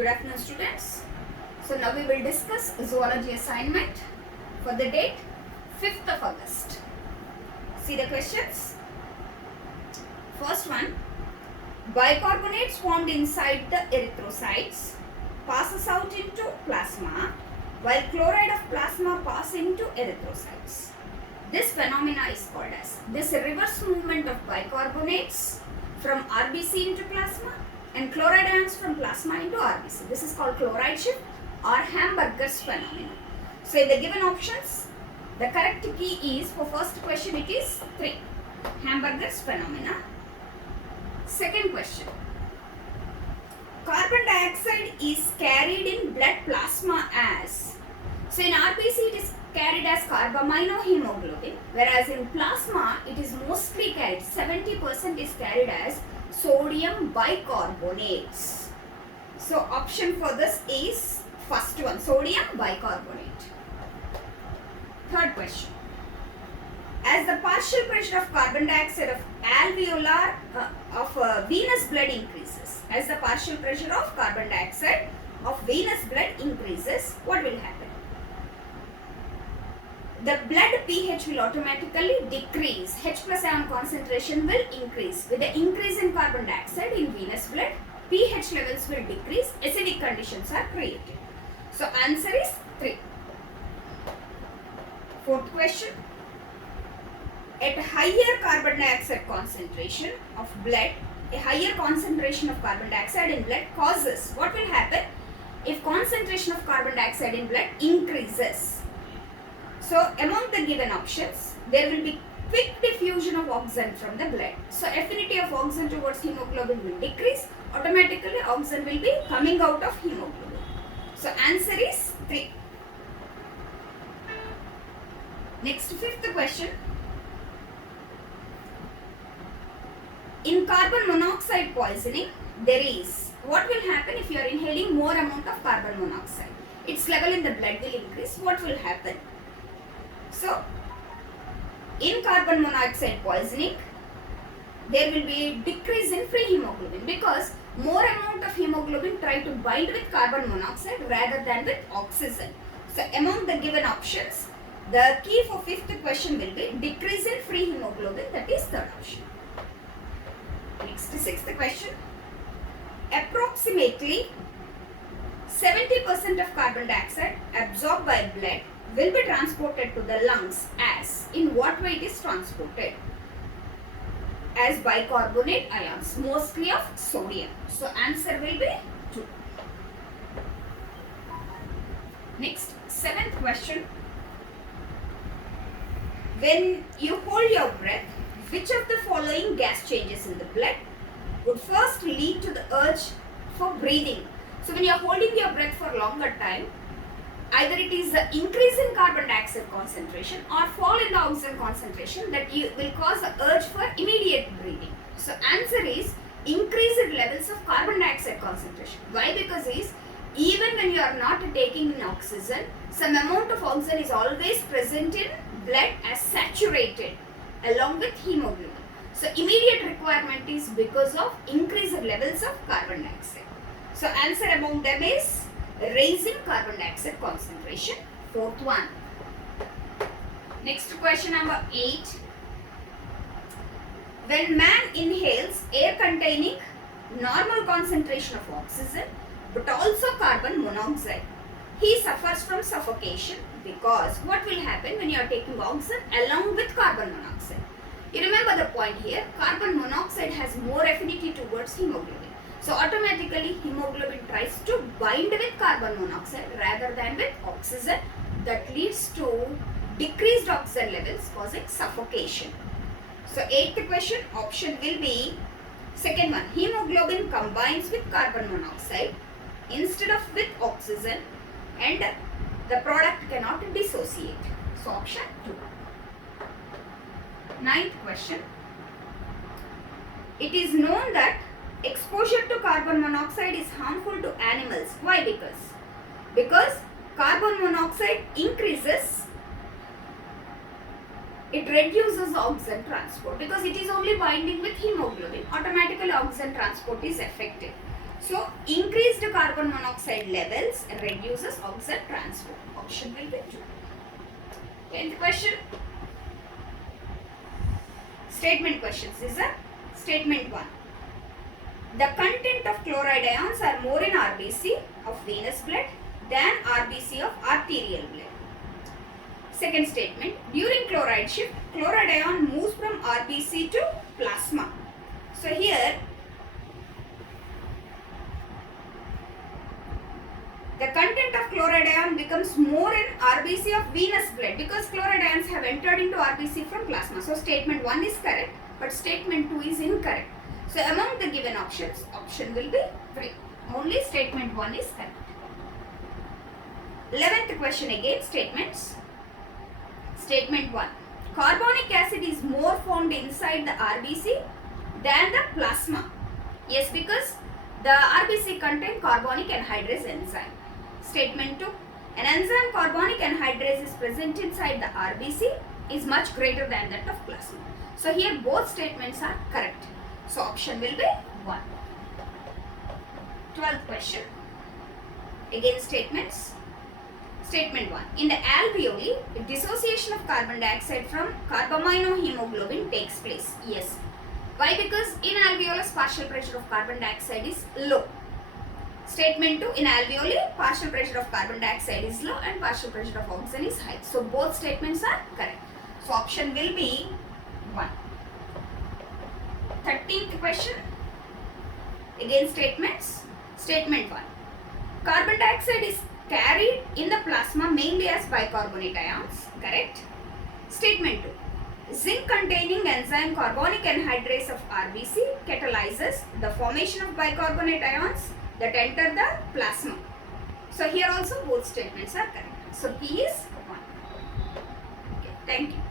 Good afternoon, students. So now we will discuss zoology assignment for the date 5th of August. See the questions. First one, bicarbonates formed inside the erythrocytes passes out into plasma while chloride of plasma passes into erythrocytes. This phenomena is called as this reverse movement of bicarbonates from RBC into plasma and chloride ions from plasma into RBC. This is called chloride shift or Hamburger's phenomenon. So in the given options, the correct key is, for first question it is 3, Hamburger's phenomena. Second question, carbon dioxide is carried in blood plasma as, so in RBC it is carried as carbaminohemoglobin, whereas in plasma it is mostly carried, 70% is carried as sodium bicarbonates. So option for this is first one, sodium bicarbonate. Third question, as the partial pressure of carbon dioxide of alveolar venous blood increases, as the partial pressure of carbon dioxide of venous blood increases, what will happen? The blood pH will automatically decrease. H plus ion concentration will increase. With the increase in carbon dioxide in venous blood, pH levels will decrease. Acidic conditions are created. So answer is 3. Fourth question. At higher carbon dioxide concentration of blood, a higher concentration of carbon dioxide in blood causes, what will happen if concentration of carbon dioxide in blood increases? So among the given options, there will be quick diffusion of oxygen from the blood. So affinity of oxygen towards hemoglobin will decrease. Automatically oxygen will be coming out of hemoglobin. So answer is 3. Next, fifth question. In carbon monoxide poisoning, there is, what will happen if you are inhaling more amount of carbon monoxide? Its level in the blood will increase. What will happen? So, in carbon monoxide poisoning, there will be a decrease in free hemoglobin because more amount of hemoglobin try to bind with carbon monoxide rather than with oxygen. So, among the given options, the key for fifth question will be decrease in free hemoglobin, that is third option. Next, sixth question. Approximately 70% of carbon dioxide absorbed by blood will be transported to the lungs as, in what way it is transported? As bicarbonate ions, mostly of sodium. So answer will be 2. Next, seventh question. When you hold your breath, which of the following gas changes in the blood would first lead to the urge for breathing? So when you are holding your breath for longer time, either it is the increase in carbon dioxide concentration or fall in the oxygen concentration that will cause the urge for immediate breathing. So answer is increased levels of carbon dioxide concentration. Why? Because even when you are not taking in oxygen, some amount of oxygen is always present in blood as saturated along with hemoglobin. So immediate requirement is because of increased levels of carbon dioxide. So answer among them is raising carbon dioxide concentration, fourth one. Next, question number 8. When man inhales air containing normal concentration of oxygen but also carbon monoxide, he suffers from suffocation because what will happen when you are taking oxygen along with carbon monoxide? You remember the point here, carbon monoxide has more affinity towards hemoglobin. So automatically hemoglobin tries to bind with carbon monoxide rather than with oxygen. That leads to decreased oxygen levels causing suffocation. So 8th question, option will be second one, hemoglobin combines with carbon monoxide instead of with oxygen and the product cannot dissociate. So option 2. 9th question, it is known that exposure to carbon monoxide is harmful to animals. Why? Because carbon monoxide increases, it reduces oxygen transport because it is only binding with hemoglobin. Automatically oxygen transport is effective. So increased carbon monoxide levels reduces oxide transport. Option will be 2. 10th question. Statement questions. These are statement 1. The content of chloride ions are more in RBC of venous blood than RBC of arterial blood. Second statement, during chloride shift, chloride ion moves from RBC to plasma. So here, the content of chloride ion becomes more in RBC of venous blood because chloride ions have entered into RBC from plasma. So statement 1 is correct, but statement 2 is incorrect. So among the given options, option will be 3. Only statement 1 is correct. 11th question again, statements. Statement 1. Carbonic acid is more formed inside the RBC than the plasma. Yes, because the RBC contain carbonic anhydrase enzyme. Statement 2. An enzyme carbonic anhydrase is present inside the RBC is much greater than that of plasma. So here both statements are correct. So option will be 1. 12th question. Again statements. Statement 1. In the alveoli, dissociation of carbon dioxide from carbaminohemoglobin takes place. Yes. Why? Because in alveolus, partial pressure of carbon dioxide is low. Statement 2. In alveoli, partial pressure of carbon dioxide is low and partial pressure of oxygen is high. So both statements are correct. So option will be 1. 13th question. Again statements. Statement 1. Carbon dioxide is carried in the plasma mainly as bicarbonate ions. Correct. Statement 2. Zinc containing enzyme carbonic anhydrase of RBC catalyzes the formation of bicarbonate ions that enter the plasma. So here also both statements are correct. So P is 1. Okay, thank you.